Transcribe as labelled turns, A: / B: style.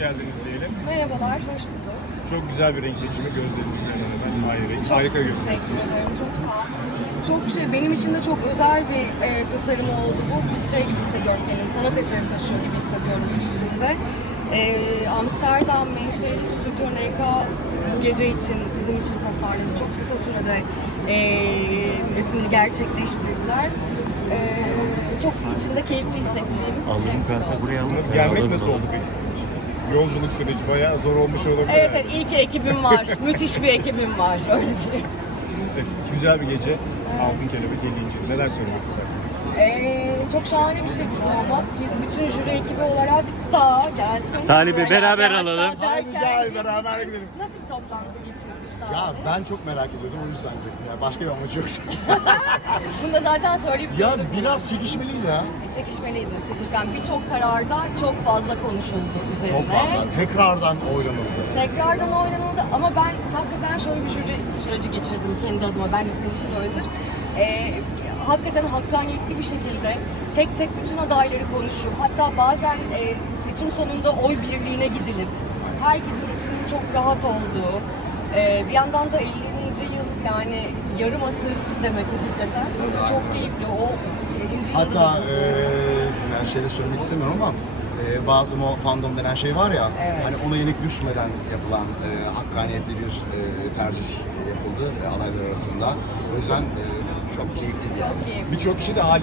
A: geldiniz diyelim.
B: Merhabalar, hoş bulduk.
A: Çok güzel bir renk seçimi gözlerinizle beraber. Aynı renk. Harika görünüyor.
B: Teşekkür ederim, çok sağ olun. Benim için de çok özel bir tasarım oldu bu. Bir şey gibi hissediyorum kendimi, sanat eseri taşıyor gibi hissediyorum üstünde. Amsterdam menşeli Stüdyo NK bu gece için, bizim için tasarladı. Çok kısa sürede üretimini gerçekleştirdiler. Çok içinde keyifli hissettiğim bir oldu.
A: Gelmek nasıl oldu peki sizin için? Yolculuk süreci bayağı zor olmuş olabilir.
B: Evet, iyi ki ekibim var. Müthiş bir ekibim var, öyle diyeyim.
A: Güzel bir gece. Altın Kelebek 50. Neler söylemek istersiniz?
B: Çok şahane bir şey ama biz bütün jüri ekibi olarak da gelsin.
C: Salih Bey, beraber
B: Hatta
C: alalım.
B: derken
D: Hadi gel,
B: biz
D: beraber
B: bugün
D: gidelim.
B: Nasıl bir toplantı geçirdik Salih
D: Ya
B: Bey?
D: ben çok merak ediyordum o yüzden girdim. Ya başka bir amacı yoksa.
B: Bunu da zaten söyleyip
D: Ya
B: durduk.
D: biraz çekişmeliydi ha.
B: Çekişmeliydi. Birçok kararda çok fazla konuşuldu üzerine.
D: Çok fazla. Tekrardan oynanıldı.
B: Tekrardan oynanıldı ama ben hakikaten şöyle bir jüri süreci geçirdim kendi adıma. Bence senin için de öyledir. Hakikaten hakkaniyetli bir şekilde tek tek bütün adayları konuşup hatta bazen seçim sonunda oy birliğine gidilip herkesin içinin çok rahat olduğu bir yandan da 50. yıl yani yarım asır demek hakikaten. Çok keyifli o 50. yıl.
D: Hatta yani şeyde söylemek istemiyorum ama bazı o fandom denen şey var ya,
B: Evet.
D: hani ona yenik düşmeden yapılan hakkaniyetli bir tercih yapıldı adaylar arasında. O yüzden çok keyifliydi.
B: Çok keyifli.
A: Birçok kişi de